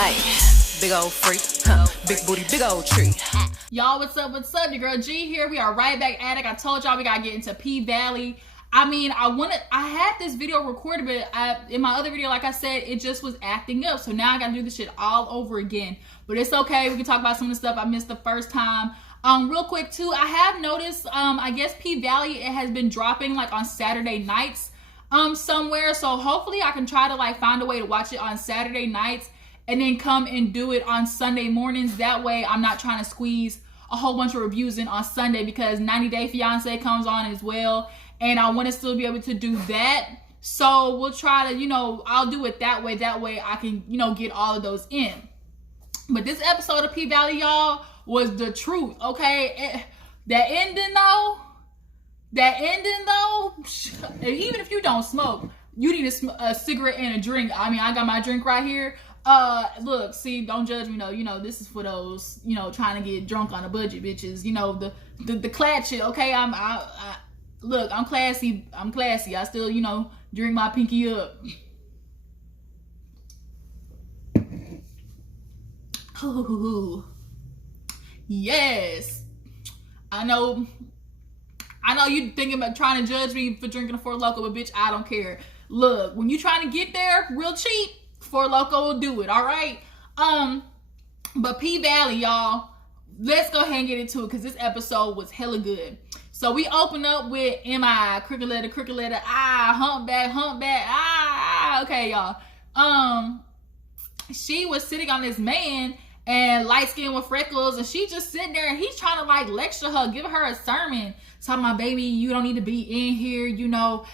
Ayy, big old freak, big booty, big old tree. Y'all, what's up? What's up? Your girl G here. We are right back at it. I told y'all we gotta get into Pvalley. I mean, I had this video recorded, but in my other video, like I said, it just was acting up. So now I gotta do this shit all over again. But it's okay. We can talk about some of the stuff I missed the first time. Real quick too, I have noticed, I guess Pvalley, it has been dropping like on Saturday nights, somewhere. So hopefully I can try to like find a way to watch it on Saturday nights and then come and do it on Sunday mornings. That way I'm not trying to squeeze a whole bunch of reviews in on Sunday, because 90 Day Fiance comes on as well. And I want to still be able to do that. So we'll try to, I'll do it that way. That way I can, get all of those in. But this episode of Pvalley, y'all, was the truth, okay? That ending though, even if you don't smoke, you need a cigarette and a drink. I mean, I got my drink right here. Look, see, don't judge me, no. This is for those, trying to get drunk on a budget, bitches. The clad shit, okay? Look, I'm classy. I still, drink my pinky up. Ooh. Yes. I know you thinking about trying to judge me for drinking a Four Loko, but bitch, I don't care. Look, when you trying to get there real cheap, Four Loko will do it, all right? But Pvalley, y'all, let's go ahead and get into it, because this episode was hella good. So we open up with M.I. crooked letter, humpback, okay, y'all. She was sitting on this man, and light skin with freckles, and she just sitting there, and he's trying to like lecture her, give her a sermon, talking about, baby, you don't need to be in here,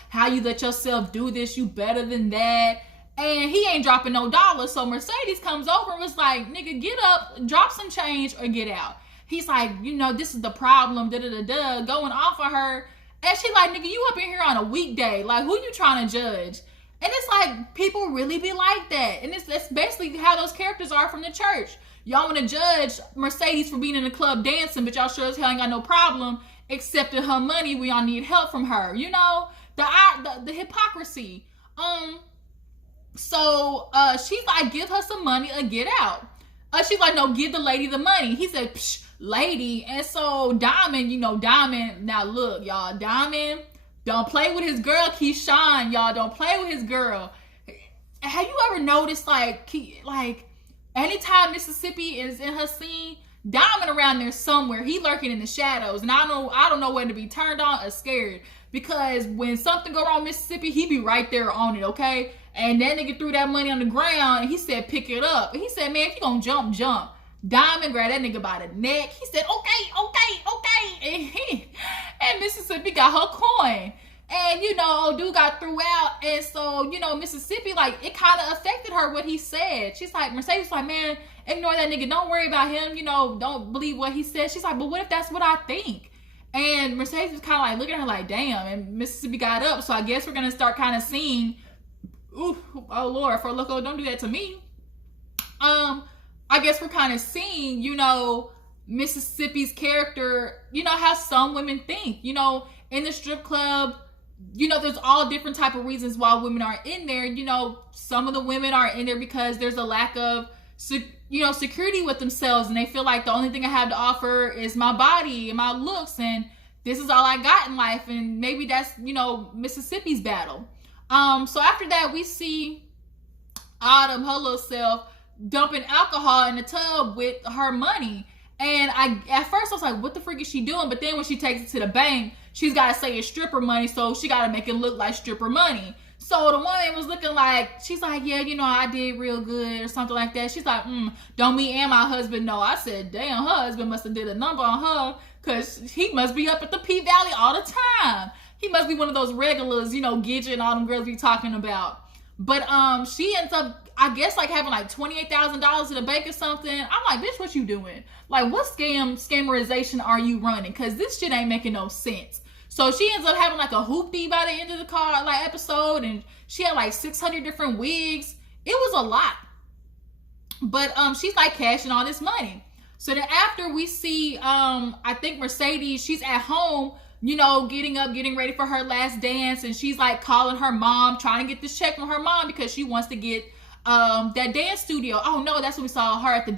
how you let yourself do this, you better than that. And he ain't dropping no dollar. So Mercedes comes over and was like, nigga, get up, drop some change, or get out. He's like, this is the problem, going off of her. And she like, nigga, you up in here on a weekday, like, who you trying to judge? And it's like, people really be like that. And that's basically how those characters are from the church. Y'all want to judge Mercedes for being in the club dancing, but y'all sure as hell ain't got no problem accepting her money when y'all need help from her. The hypocrisy. So she's like, give her some money or get out. She's like, no, give the lady the money. He said, psh, lady. And so Diamond, Diamond, now look, y'all, Diamond, don't play with his girl, Keyshawn, y'all. Don't play with his girl. Have you ever noticed, like anytime Mississippi is in her scene, Diamond around there somewhere, he lurking in the shadows. And I don't know whether to be turned on or scared. Because when something go wrong in Mississippi, he be right there on it, okay? And that nigga threw that money on the ground, and he said, pick it up. And he said, man, if you gonna jump. Diamond grabbed that nigga by the neck. He said, okay. And Mississippi got her coin. And, old dude got threw out. And so, Mississippi, like, it kind of affected her, what he said. She's like, Mercedes like, man, ignore that nigga. Don't worry about him. Don't believe what he said. She's like, but what if that's what I think? And Mercedes was kind of like looking at her like, damn. And Mississippi got up. So I guess we're going to start kind of seeing, ooh, oh Lord, Four Loko, don't do that to me. I guess we're kind of seeing, Mississippi's character, how some women think, in the strip club, there's all different type of reasons why women are in there. Some of the women are in there because there's a lack of, security with themselves, and they feel like the only thing I have to offer is my body and my looks, and this is all I got in life. And maybe that's, Mississippi's battle. So after that, we see Autumn, her little self, dumping alcohol in the tub with her money. And at first I was like, what the freak is she doing? But then when she takes it to the bank, she's got to say it's stripper money, so she got to make it look like stripper money. So the woman was looking like, she's like, yeah, I did real good or something like that. She's like, don't me and my husband know. I said, damn, her husband must have did a number on her, because he must be up at the Pvalley all the time. He must be one of those regulars, Gidget and all them girls be talking about. But she ends up, I guess, like having like $28,000 in the bank or something. I'm like, bitch, what you doing? Like, what scammerization are you running? Because this shit ain't making no sense. So she ends up having like a hoopty by the end of the episode, and she had like 600 different wigs. It was a lot. But she's like cashing all this money. So then after we see, I think Mercedes, she's at home, getting up, getting ready for her last dance, and she's like calling her mom, trying to get this check from her mom because she wants to get that dance studio. Oh no, that's when we saw her at the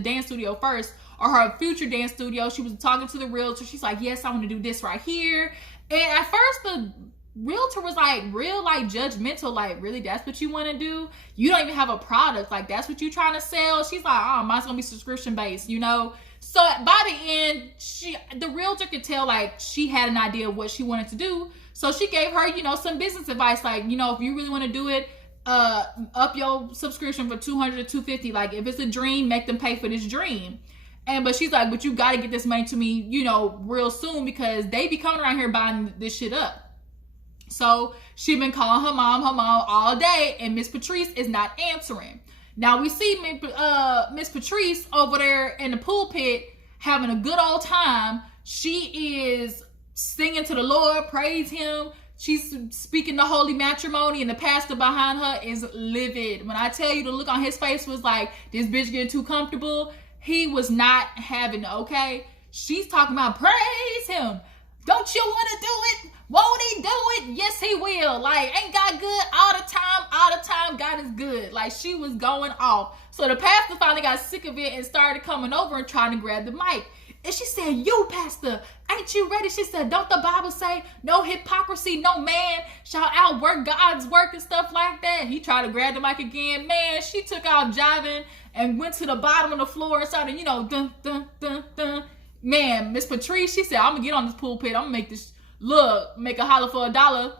dance studio first, or her future dance studio. She was talking to the realtor. She's like, yes, I want to do this right here. And at first the realtor was like real like judgmental, like, really, that's what you want to do? You don't even have a product, like, that's what you trying to sell? She's like, oh, mine's gonna be subscription based, you know. So by the end, the realtor could tell like she had an idea of what she wanted to do. So she gave her, you know, some business advice, like, you know, if you really want to do it, up your subscription for $200 to $250. Like, if it's a dream, make them pay for this dream. But she's like, but you got to get this money to me, you know, real soon, because they be coming around here buying this shit up. So she been calling her mom all day, and Miss Patrice is not answering. Now we see Miss Patrice over there in the pulpit having a good old time. She is singing to the Lord, praise him. She's speaking the holy matrimony, and the pastor behind her is livid. When I tell you, the look on his face was like, this bitch getting too comfortable. He was not having it, okay? She's talking about praise him. Don't you want to do it? Won't he do it? Yes, he will. Like, ain't God good all the time? All the time, God is good. Like, she was going off. So the pastor finally got sick of it and started coming over and trying to grab the mic. And she said, you, pastor, ain't you ready? She said, don't the Bible say no hypocrisy, no man shall outwork God's work and stuff like that? He tried to grab the mic again. Man, she took out jiving and went to the bottom of the floor and started, you know, dun, dun, dun, dun. Man, Miss Patrice, she said, I'm going to get on this pulpit. I'm going to make this, make a holler for $1.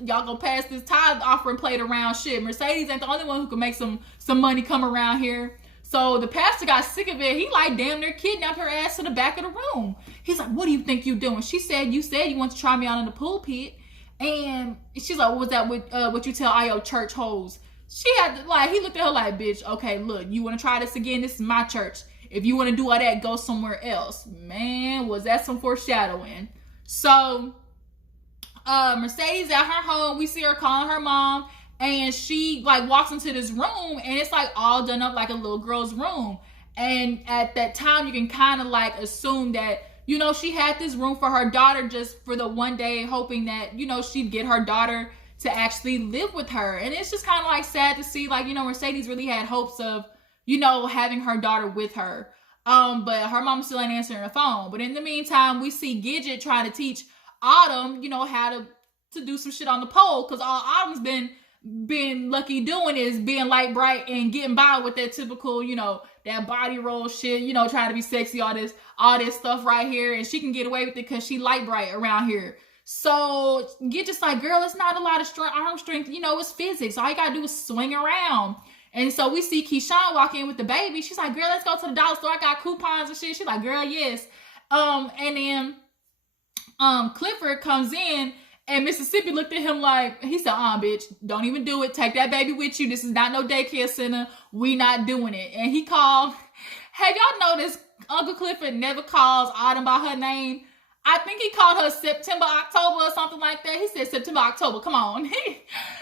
Y'all gonna pass this tithe offering plate around. Shit, Mercedes ain't the only one who can make some money come around here. So the pastor got sick of it. He like damn near kidnapped her ass to the back of the room. He's like, what do you think you doing? She said, you want to try me out in the pulpit. And she's like, what was that with what you tell all your church hoes? She had to, like, he looked at her like, bitch, okay, look, you want to try this again? This is my church. If you want to do all that, go somewhere else. Man, was that some foreshadowing. So Mercedes at her home, we see her calling her mom, and she like walks into this room, and it's like all done up like a little girl's room. And at that time, you can kind of like assume that, you know, she had this room for her daughter just for the one day, hoping that, you know, she'd get her daughter to actually live with her. And it's just kind of like sad to see, like, you know, Mercedes really had hopes of, you know, having her daughter with her. But her mom still ain't answering the phone. But in the meantime, we see Gidget trying to teach Autumn, you know, how to do some shit on the pole, because all Autumn's been lucky doing is being light bright and getting by with that typical, you know, that body roll shit, you know, trying to be sexy, all this stuff right here, and she can get away with it because she light bright around here. So Gidget's like, girl, it's not a lot of arm strength, you know, it's physics. All you gotta do is swing around. And so we see Keyshawn walk in with the baby. She's like, girl, let's go to the dollar store. I got coupons and shit. She's like, girl, yes. And then Clifford comes in, and Mississippi looked at him like, he said, bitch, don't even do it. Take that baby with you. This is not no daycare center. We not doing it. And he called, have y'all noticed Uncle Clifford never calls Autumn by her name? I think he called her September, October or something like that. He said September, October. Come on.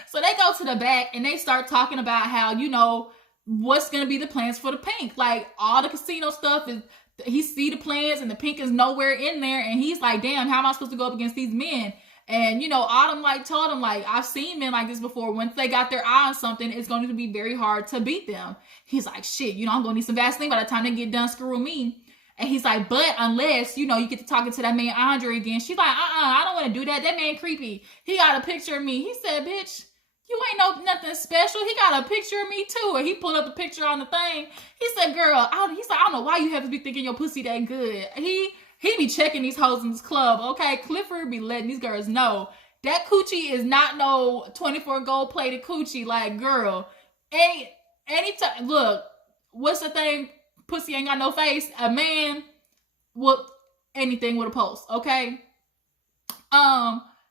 So they go to the back and they start talking about how, you know, what's going to be the plans for the Pynk. Like, all the casino stuff is, he see the plans and the Pynk is nowhere in there. And he's like, damn, how am I supposed to go up against these men? And, you know, Autumn, like, told him, like, I've seen men like this before. Once they got their eye on something, it's going to be very hard to beat them. He's like, shit, you know, I'm going to need some Vaseline by the time they get done screwing me. And he's like, but unless, you know, you get to talking to that man Andre again. She's like, I don't want to do that. That man creepy. He got a picture of me. He said, bitch, you ain't nothing special. He got a picture of me too. And he pulled up the picture on the thing. He said, girl, he's like, I don't know why you have to be thinking your pussy that good. He be checking these hoes in this club. Okay, Clifford be letting these girls know that coochie is not no 24 gold plated coochie. Like, girl, anytime, look, what's the thing? Pussy ain't got no face. A man whoop anything with a post, okay?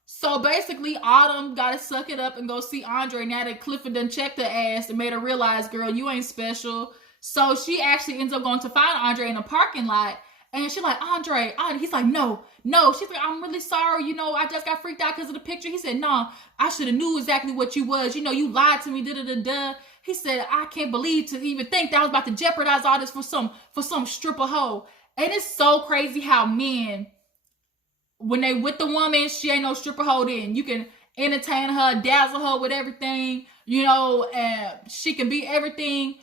So basically, Autumn gotta suck it up and go see Andre now that Clifford done checked her ass and made her realize, girl, you ain't special. So she actually ends up going to find Andre in a parking lot, and she's like, Andre. He's like, no. She's like, I'm really sorry. You know, I just got freaked out because of the picture. He said, no, I should have knew exactly what you was. You know, you lied to me. Da-da-da-da. He said, I can't believe to even think that I was about to jeopardize all this for some stripper hoe. And it's so crazy how men, when they with the woman, she ain't no stripper hoe then. You can entertain her, dazzle her with everything, you know, and she can be everything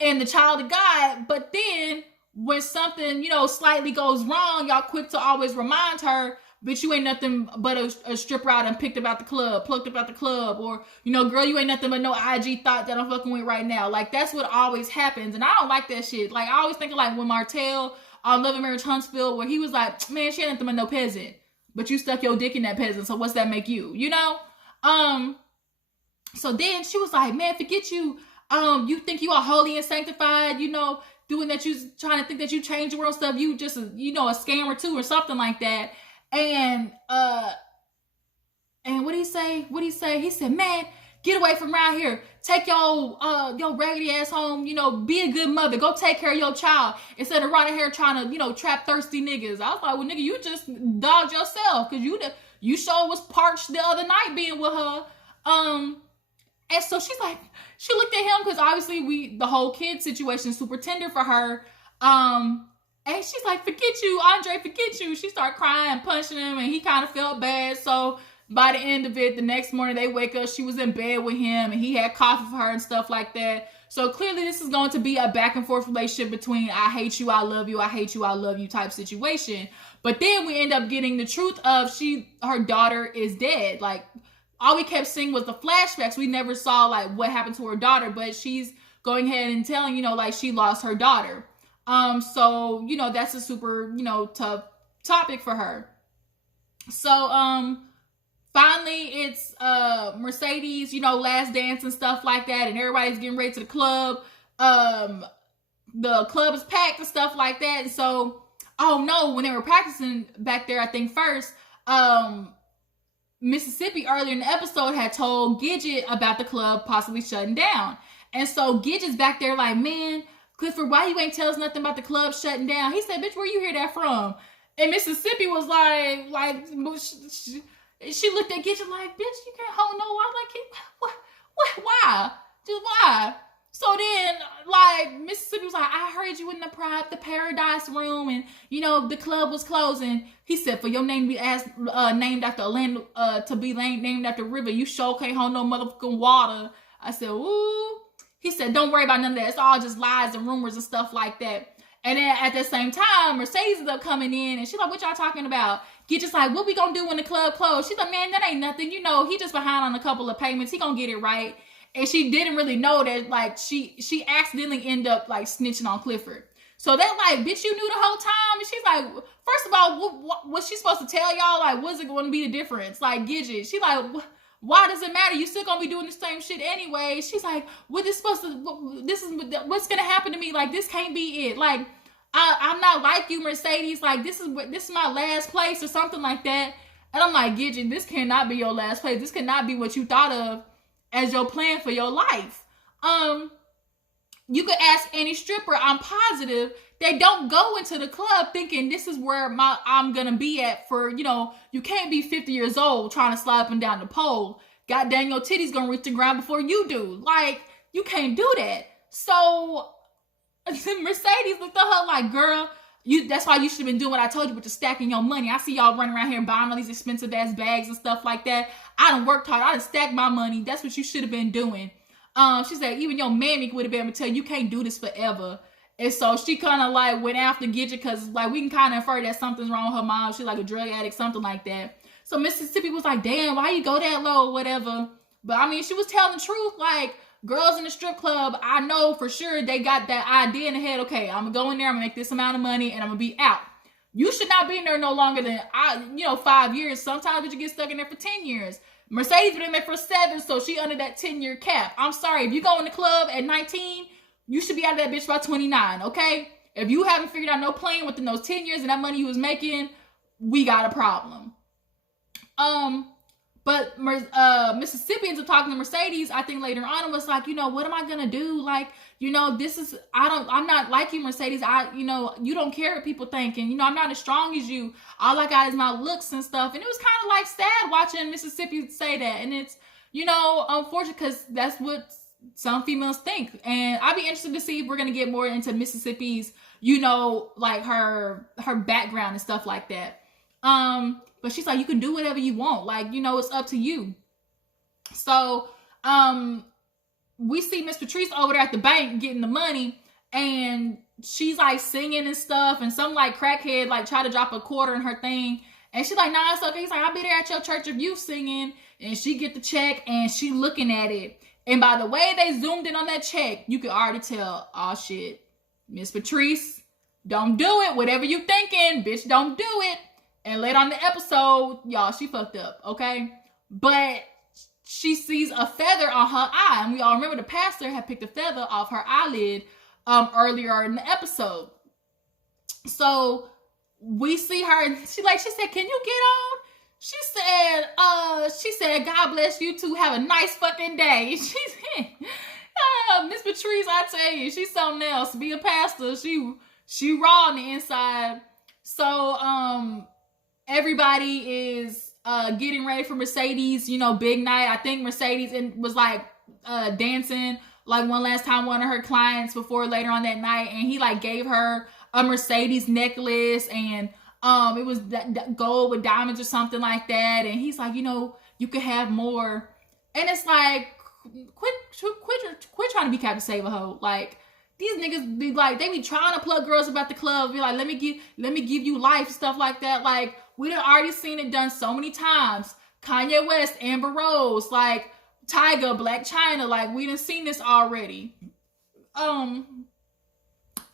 and the child of God. But then when something, you know, slightly goes wrong, y'all quick to always remind her, bitch, you ain't nothing but a stripper out and plucked about the club, or, you know, girl, you ain't nothing but no IG thought that I'm fucking with right now. Like, that's what always happens, and I don't like that shit. Like, I always think of, like, when Martell on Love and Marriage Huntsville, where he was like, man, she ain't nothing but no peasant, but you stuck your dick in that peasant, so what's that make you, you know? So then she was like, man, forget you. You think you are holy and sanctified, you know, doing that, you trying to think that you change the world stuff. You just, you know, a scam or two or something like that. And what he say? He said, man, get away from around here. Take your raggedy ass home, you know, be a good mother. Go take care of your child instead of running here trying to, you know, trap thirsty niggas. I was like, well, nigga, you just dogged yourself, because you sure was parched the other night being with her. And so she's like, she looked at him, because obviously the whole kid situation is super tender for her. And she's like, forget you, Andre, forget you. She started crying, punching him, and he kind of felt bad. So by the end of it, the next morning they wake up, she was in bed with him, and he had coffee for her and stuff like that. So clearly this is going to be a back and forth relationship between I hate you, I love you, I hate you, I love you type situation. But then we end up getting the truth of her daughter is dead. Like, all we kept seeing was the flashbacks. We never saw, like, what happened to her daughter, but she's going ahead and telling, you know, like, she lost her daughter. So, you know, that's a super, you know, tough topic for her. So, finally it's, Mercedes, you know, last dance and stuff like that, and everybody's getting ready to the club. The club is packed and stuff like that. And so, oh no, when they were practicing back there, I think first, Mississippi earlier in the episode had told Gidget about the club possibly shutting down. And so Gidget's back there like, man, Clifford, why you ain't tell us nothing about the club shutting down? He said, bitch, where you hear that from? And Mississippi was like, she looked at Gidget like, bitch, you can't hold no water. Like, why? Just why? So then, like, Mississippi was like, I heard you in the Paradise Room, and, you know, the club was closing. He said, for your name to be named after a land, to be named after a river, you sure can't hold no motherfucking water. I said, ooh. He said, don't worry about none of that. It's all just lies and rumors and stuff like that. And then at the same time, Mercedes is up coming in, and she's like, what y'all talking about? Get just like, what we gonna do when the club closed? She's like, man, that ain't nothing. You know, he just behind on a couple of payments. He gonna get it right. And she didn't really know that, like, she accidentally ended up, like, snitching on Clifford. So that, like, bitch, you knew the whole time? And she's like, first of all, what was she supposed to tell y'all? Like, what's it going to be the difference? Like, Gidget. She's like, why does it matter? You still going to be doing the same shit anyway. She's like, what's going to happen to me? Like, this can't be it. Like, I'm not like you, Mercedes. Like, this is my last place or something like that. And I'm like, Gidget, this cannot be your last place. This cannot be what you thought of as your plan for your life. You could ask any stripper, I'm positive they don't go into the club thinking this is where I'm gonna be at for, you know, you can't be 50 years old trying to slide up and down the pole. God dang, your titties gonna reach the ground before you do. Like, you can't do that. So Mercedes looked at her like, girl, that's why you should have been doing what I told you with the stacking your money. I see y'all running around here buying all these expensive ass bags and stuff like that. I done worked hard. I done stacked my money. That's what you should have been doing. She said even your mammy would have been able to tell you can't do this forever. And so she kind of like went after Gidget because like we can kind of infer that something's wrong with her mom. She's like a drug addict, something like that. So Mississippi was like, damn, why you go that low or whatever. But I mean, she was telling the truth. Like, girls in the strip club, I know for sure they got that idea in the head. Okay, I'm gonna go in there, I'm gonna make this amount of money, and I'm gonna be out. You should not be in there no longer than 5 years. Sometimes you get stuck in there for 10 years. Mercedes been in there for 7, so she under that 10-year cap. I'm sorry, if you go in the club at 19, you should be out of that bitch by 29, okay? If you haven't figured out no plan within those 10 years and that money you was making, we got a problem. But Mississippi ends up talking to Mercedes, I think later on, and was like, what am I gonna do? Like, I'm not like you, Mercedes. You don't care what people think, and I'm not as strong as you. All I got is my looks and stuff. And it was kind of like sad watching Mississippi say that. And it's, unfortunate because that's what some females think. And I'd be interested to see if we're gonna get more into Mississippi's, like her background and stuff like that. But she's like, you can do whatever you want. Like, it's up to you. So, we see Miss Patrice over there at the bank getting the money, and she's like singing and stuff, and some like crackhead like try to drop a quarter in her thing, and she's like, nah, it's okay. He's like, I'll be there at your church if you singing. And she get the check, and she looking at it, and by the way they zoomed in on that check, you could already tell, oh shit, Miss Patrice, don't do it. Whatever you thinking, bitch, don't do it. And later on the episode, y'all, she fucked up, okay? But she sees a feather on her eye, and we all remember the pastor had picked a feather off her eyelid earlier in the episode. So we see her, and she said, can you get on? She said, God bless you too. Have a nice fucking day. She said, Miss Patrice, I tell you, she's something else. Be a pastor, she raw on the inside. So everybody is getting ready for Mercedes, big night. I think Mercedes was like dancing like one last time, one of her clients before later on that night, and he like gave her a Mercedes necklace, and it was gold with diamonds or something like that. And he's like, you could have more. And it's like, quit trying to be Captain Save a Hoe. Like, these niggas be like, they be trying to plug girls about the club. Be like, let me give you life, stuff like that. Like, we done already seen it done so many times. Kanye West, Amber Rose, like Tyga, Black China. Like, we done seen this already.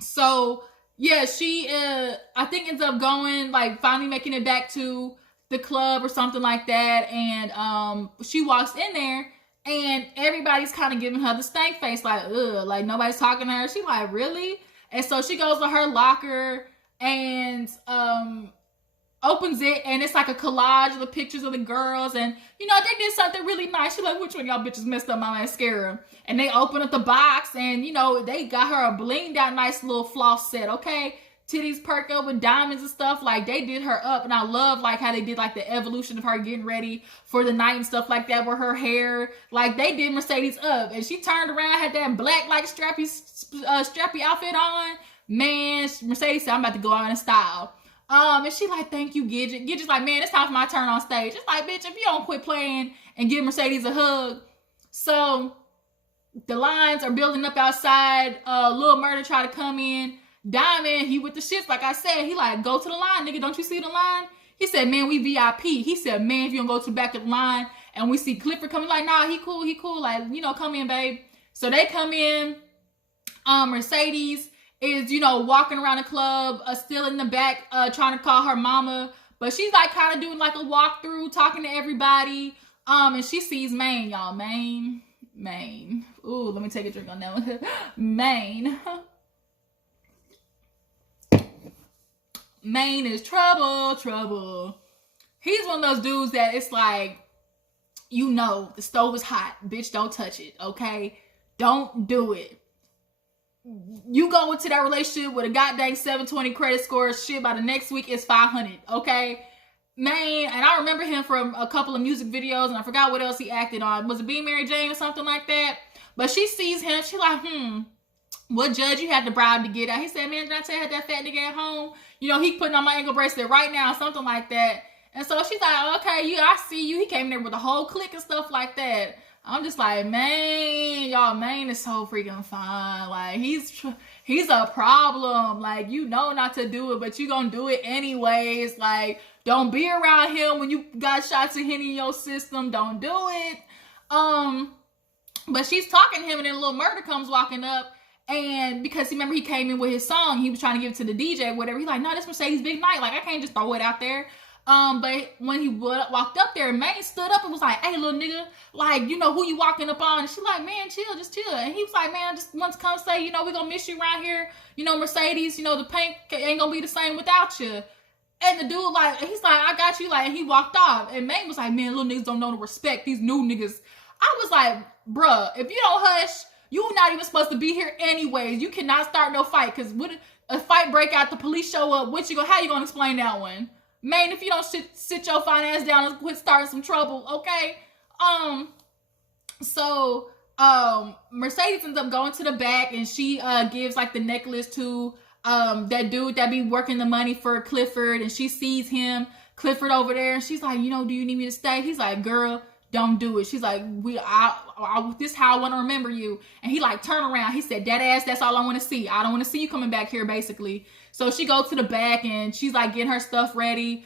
So yeah, she I think ends up going, like, finally making it back to the club or something like that. And she walks in there, and everybody's kind of giving her the stank face, like, ugh, like nobody's talking to her. She like, really? And so she goes to her locker and opens it, and it's like a collage of the pictures of the girls, and they did something really nice. She's like, which one of y'all bitches messed up my mascara? And they open up the box, and they got her a blinged out nice little floss set, okay? Titties perk up with diamonds and stuff. Like, they did her up, and I love like how they did like the evolution of her getting ready for the night and stuff like that with her hair. Like, they did Mercedes up, and she turned around, had that black like strappy outfit on. Man, Mercedes said, I'm about to go out in style. And she like, thank you, Gidget. Gidget's like, man, it's time for my turn on stage. It's like, bitch, if you don't quit playing and give Mercedes a hug. So the lines are building up outside. Lil Murder try to come in. Diamond, he with the shits, like I said. He like, go to the line, nigga. Don't you see the line? He said, man, we VIP. He said, man, if you don't go to the back of the line. And we see Clifford coming, like, nah, he cool. Like, come in, babe. So they come in. Mercedes is, walking around the club, still in the back, trying to call her mama. But she's like kind of doing like a walkthrough, talking to everybody. And she sees Maine, y'all. Maine. Ooh, let me take a drink on that one. Maine. Maine is trouble. He's one of those dudes that it's like, the stove is hot. Bitch, don't touch it, okay? Don't do it. You go into that relationship with a goddamn 720 credit score, shit, by the next week it's 500, okay? Man, and I remember him from a couple of music videos, and I forgot what else he acted on. Was it Being Mary Jane or something like that? But she sees him, she like, what judge you had to bribe to get out? He said, man, did I tell you I had that fat nigga at home? He putting on my ankle bracelet right now, something like that. And so she's like, okay, I see you. He came there with a whole clique and stuff like that. I'm just like, man, y'all, Maine is so freaking fine. Like, he's a problem. Like, not to do it, but you gonna do it anyways. Like, don't be around him when you got shots of Henny in your system. Don't do it. But she's talking to him, and then Lil Murder comes walking up, and because remember he came in with his song, he was trying to give it to the DJ, whatever. He's like, no, this Mercedes big night. Like, I can't just throw it out there. But when he walked up there, Maine stood up and was like, hey, little nigga, like, who you walking up on? And she's like, man, just chill. And he was like, man, I just want to come say, we gonna miss you around here. Mercedes, the Pynk ain't gonna be the same without you. And the dude, like, he's like, I got you. Like, and he walked off. And Maine was like, man, little niggas don't know to respect these new niggas. I was like, bruh, if you don't hush, you're not even supposed to be here anyways. You cannot start no fight. Because when a fight break out, the police show up, how you gonna explain that one? Man, if you don't sit your fine ass down and quit starting some trouble, okay? So Mercedes ends up going to the back, and she gives like the necklace to that dude that be working the money for Clifford, and she sees him, Clifford, over there, and she's like, do you need me to stay? He's like, girl, don't do it. She's like, this is how I want to remember you. And he like turned around. He said, that ass, that's all I want to see. I don't want to see you coming back here, basically. So she goes to the back and she's like getting her stuff ready.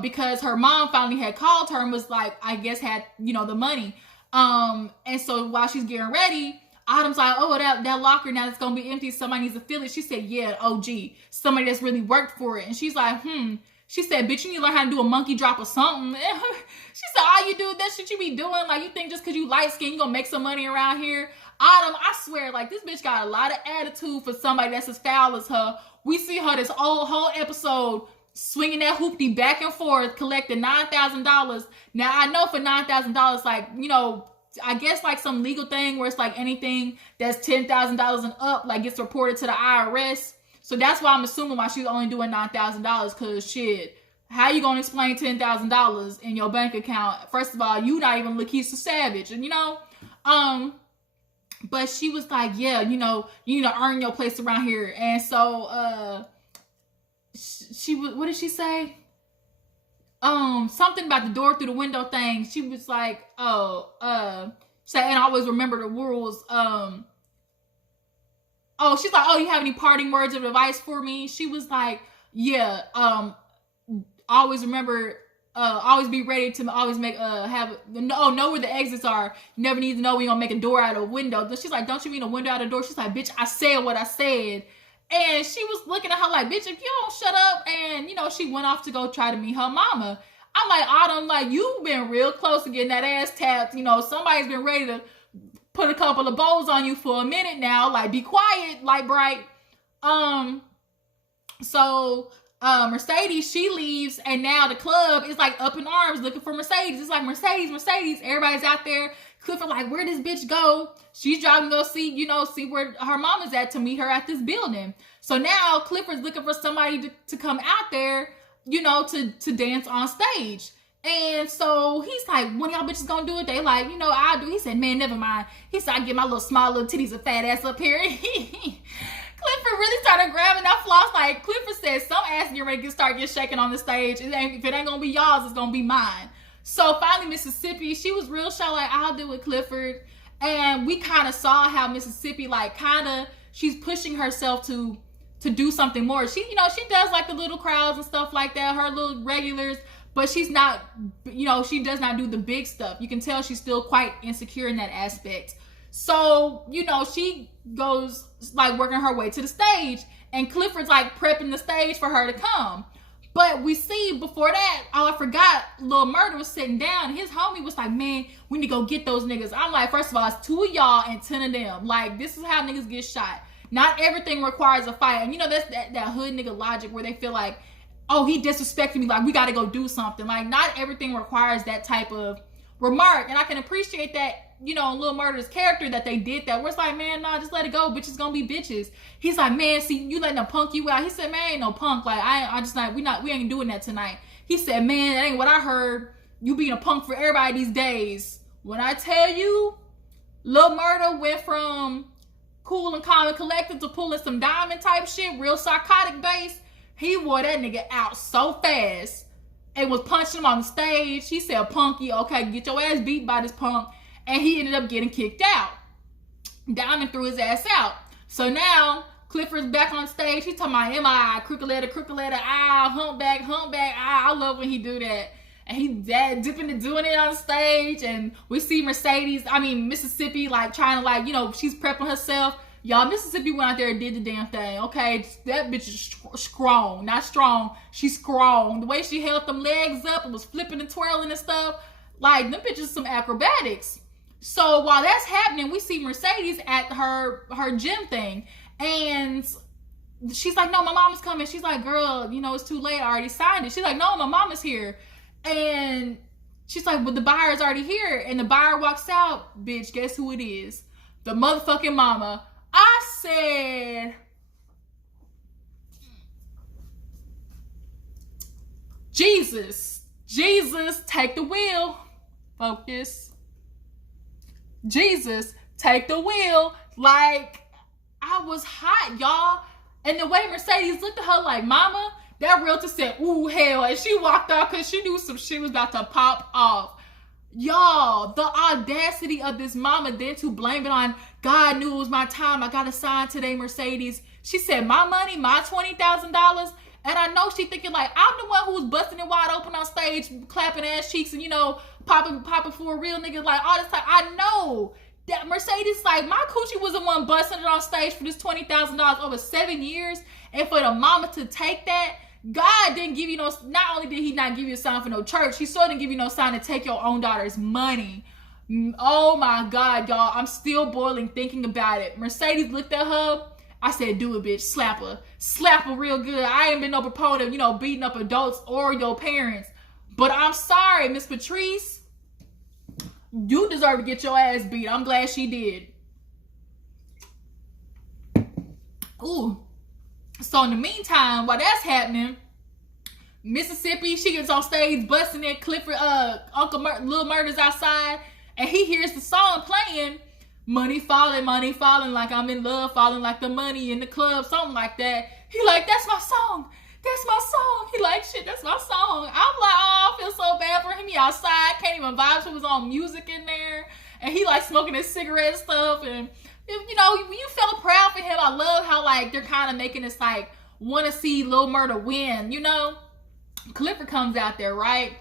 Because her mom finally had called her and was like, I guess had, you know, the money. And so while she's getting ready, Autumn's like, oh, that locker now that's gonna be empty. Somebody needs to fill it. She said, yeah, OG. Somebody that's really worked for it. And she's like, She said, bitch, you need to learn how to do a monkey drop or something. She said, all you do, that shit you be doing. Like, you think just because you light skin, you gonna make some money around here? Autumn, I swear, like, this bitch got a lot of attitude for somebody that's as foul as her. We see her this whole episode swinging that hoopty back and forth, collecting $9,000. Now, I know for $9,000, like, you know, I guess like some legal thing where it's like anything that's $10,000 and up, like, gets reported to the IRS. So that's why I'm assuming why she's only doing $9,000, because shit, how you gonna explain $10,000 in your bank account? First of all, you not even Lakeisha Savage, and you know, but she was like, yeah, you know, you need to earn your place around here. And so, she was, what did she say? Something about the door through the window thing. She was like, say, and always remember the rules. She's like, oh, you have any parting words of advice for me? She was like, yeah, always remember, always be ready to always make, know where the exits are. You never need to know when you're gonna make a door out of a window. She's like, don't you mean a window out of a door? She's like, bitch, I said what I said. And she was looking at her like, bitch, if you don't shut up. And, you know, she went off to go try to meet her mama. I'm like, Autumn, like, you've been real close to getting that ass tapped. You know, somebody's been ready to put a couple of bows on you for a minute now. Like, be quiet, Light Bright. Mercedes, she leaves, and now the club is like up in arms looking for Mercedes. It's like, Mercedes. Everybody's out there. Clifford like, where this bitch go? She's driving to go see where her mama's at to meet her at this building. So now Clifford's looking for somebody to come out there, you know, to dance on stage. And so he's like, when y'all bitches gonna do it? They like, you know, I'll do. He said, man, never mind. He said, I get my little small little titties and fat ass up here. Clifford really started grabbing that floss. Like, Clifford said, some ass getting ready to start shaking on the stage. If it ain't gonna be y'all's, it's gonna be mine. So finally, Mississippi, she was real shy, like, I'll do it, Clifford. And we kind of saw how Mississippi, like, she's pushing herself to do something more. She, you know, she does like the little crowds and stuff like that, her little regulars, but she's not, you know, she does not do the big stuff. You can tell she's still quite insecure in that aspect. So, you know, she goes like working her way to the stage, and Clifford's like prepping the stage for her to come. But we see before that, I forgot, Lil Murder was sitting down, and his homie was like, man, we need to go get those niggas. I'm like, first of all, it's 2 of y'all and 10 of them. Like, this is how niggas get shot. Not everything requires a fight. And you know, that's that hood nigga logic where they feel like, oh, he disrespected me, like, we gotta go do something. Like, not everything requires that type of remark. And I can appreciate that, you know, Lil Murder's character, that they did that. Where it's like, man, nah, just let it go. Bitches gonna be bitches. He's like, man, see, you letting them punk you out. He said, man, ain't no punk. Like, we ain't doing that tonight. He said, man, that ain't what I heard. You being a punk for everybody these days. When I tell you, Lil Murder went from cool and calm and collected to pulling some diamond type shit, real psychotic bass. He wore that nigga out so fast and was punching him on the stage. He said, punky, okay, get your ass beat by this punk. And he ended up getting kicked out. Diamond threw his ass out. So now Clifford's back on stage. He's talking about M.I., crooked letter, humpback, I love when he do that. And he dipping and doing it on stage. And we see Mississippi, like, trying to, like, you know, she's prepping herself. Y'all, Mississippi went out there and did the damn thing, okay? That bitch is strong. Not strong. She's strong. The way she held them legs up and was flipping and twirling and stuff, like, them bitches some acrobatics. So while that's happening, we see Mercedes at her gym thing. And she's like, no, my mama's coming. She's like, girl, you know, it's too late. I already signed it. She's like, no, my mama's here. And she's like, but the buyer's already here. And the buyer walks out. Bitch, guess who it is? The motherfucking mama. I said, Jesus, take the wheel. Focus. Jesus, take the wheel. Like, I was hot, y'all. And the way Mercedes looked at her like, mama, that realtor said, ooh, hell. And she walked off because she knew some shit was about to pop off. Y'all, the audacity of this mama then to blame it on God knew it was my time. I got assigned today, Mercedes. She said, my money, my $20,000. And I know she thinking like, I'm the one who was busting it wide open on stage, clapping ass cheeks and, you know, popping for a real nigga like all this time. I know that Mercedes, like, my coochie was the one busting it on stage for this $20,000 over 7 years. And for the mama to take that, God didn't give you no, not only did he not give you a sign for no church, he still didn't give you no sign to take your own daughter's money. Oh my God, y'all. I'm still boiling thinking about it. Mercedes looked at her. I said, do it, bitch. Slap her. Slap her real good. I ain't been no proponent of, you know, beating up adults or your parents. But I'm sorry, Miss Patrice. You deserve to get your ass beat. I'm glad she did. Ooh. So in the meantime, while that's happening, Mississippi, she gets on stage busting in Clifford, Uncle Lil Murder's outside, and he hears the song playing, money falling, like I'm in love, falling like the money in the club, something like that. He like, that's my song. That's my song. He like, shit, that's my song. I'm like, oh, I feel so bad for him. He outside, can't even vibe to his own music in there. And he like smoking his cigarette stuff. And, you know, you felt proud for him. I love how like they're kind of making this like, want to see Lil Murder win, you know? Clifford comes out there, right?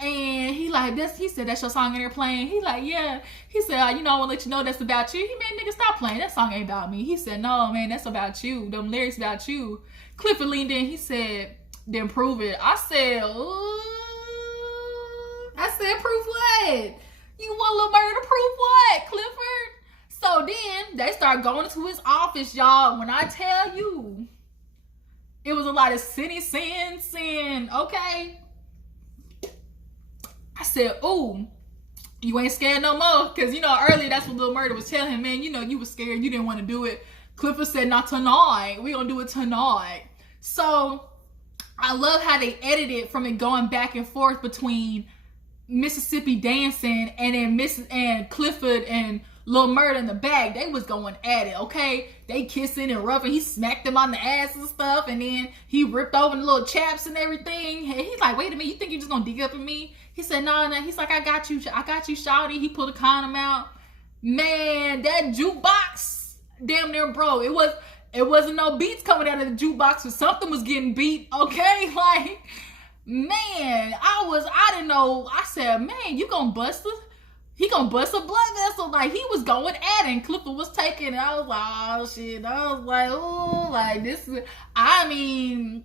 And he like, he said, that's your song in there playing? He like, yeah. He said, you know, I want to let you know that's about you. He man, nigga, stop playing. That song ain't about me. He said, no, man, that's about you. Them lyrics about you. Clifford leaned in. He said, then prove it. I said, ooh. I said, prove what? You want Lil Murder to prove what, Clifford? So then they start going into his office, y'all. When I tell you, it was a lot of sin, okay? I said, ooh, you ain't scared no more. Because, you know, earlier that's what Lil Murder was telling him, man, you know, you was scared. You didn't want to do it. Clifford said, not tonight. We gonna do it tonight. So I love how they edited from it going back and forth between Mississippi dancing and then Clifford and Lil Murder in the back. They was going at it, okay? They kissing and roughing. He smacked him on the ass and stuff, and then he ripped over the little chaps and everything. And he's like, wait a minute, you think you just gonna dig up at me? He said, no. He's like, I got you, shawty. He pulled a condom out. Man, that jukebox, damn near bro. It wasn't no beats coming out of the jukebox, but something was getting beat, okay? Like, man, I didn't know. I said, man, you gonna bust us? He gonna bust a blood vessel. Like, he was going at it, and Clifford was taking it. I was like, oh shit. I was like, oh, like this is, I mean,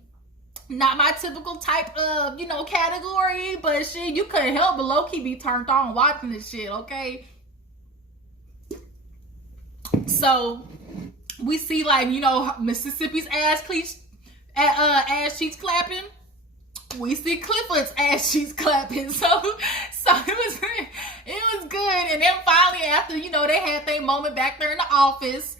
not my typical type of, you know, category, but shit, you couldn't help but low-key be turned on watching this shit, okay? So we see, like, you know, Mississippi's ass cheeks clapping. We see Clifford's ass cheeks clapping. So it was good. And then finally, after, you know, they had their moment back there in the office,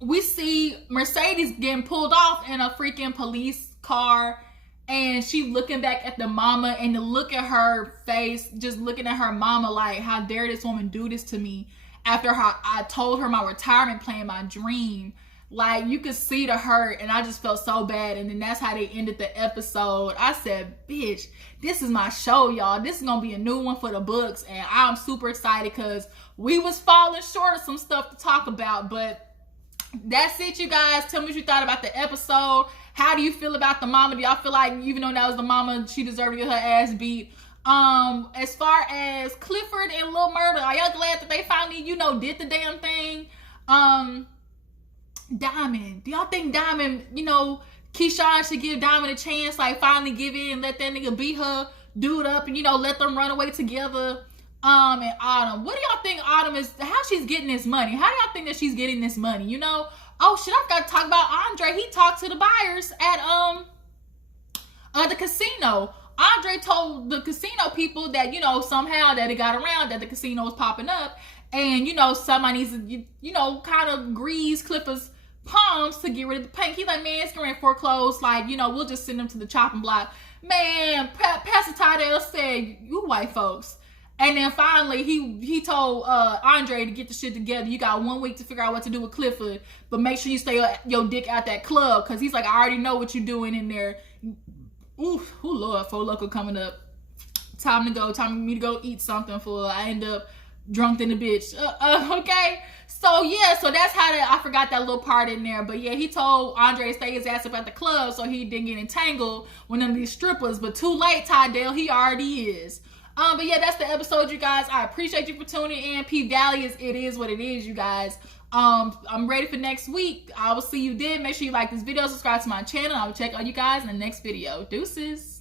we see Mercedes getting pulled off in a freaking police car, and she looking back at the mama, and the look at her face, just looking at her mama like, how dare this woman do this to me after I told her my retirement plan, my dream. Like, you could see the hurt, and I just felt so bad. And then that's how they ended the episode. I said, bitch, this is my show, y'all. This is gonna be a new one for the books, and I'm super excited because we was falling short of some stuff to talk about. But that's it, you guys. Tell me what you thought about the episode. How do you feel about the mama? Do y'all feel like, even though that was the mama, she deserved to get her ass beat? As far as Clifford and Lil Murder, are y'all glad that they finally, you know, did the damn thing? Diamond, do y'all think Diamond, you know, Keyshawn should give Diamond a chance, like finally give in, let that nigga beat her dude up, and, you know, let them run away together? And Autumn, what do y'all think Autumn is, how she's getting this money? How do y'all think that she's getting this money, you know? Oh shit, I forgot to talk about Andre. He talked to the buyers at the casino. Andre told the casino people that, you know, somehow that it got around that the casino was popping up, and, you know, somebody needs to, you know, kind of grease Clifford's palms to get rid of the Pynk. He's like, man, it's getting ready to foreclose. Like, you know, we'll just send them to the chopping block. Man, Pastor Tydell said, you white folks. And then finally, he told Andre to get the shit together. You got 1 week to figure out what to do with Clifford, but make sure you stay your dick out that club, because he's like, I already know what you're doing in there. Ooh, Lord, Fo Loco coming up. time for me to go eat something for. I end up drunk than a bitch. Okay. So yeah, so that's how I forgot that little part in there. But yeah, he told Andre to stay his ass up at the club so he didn't get entangled with none of these strippers. But too late, Tydale, he already is. But yeah, that's the episode, you guys. I appreciate you for tuning in. Pvalley is what it is, you guys. I'm ready for next week. I will see you then. Make sure you like this video, subscribe to my channel. I will check on you guys in the next video. Deuces.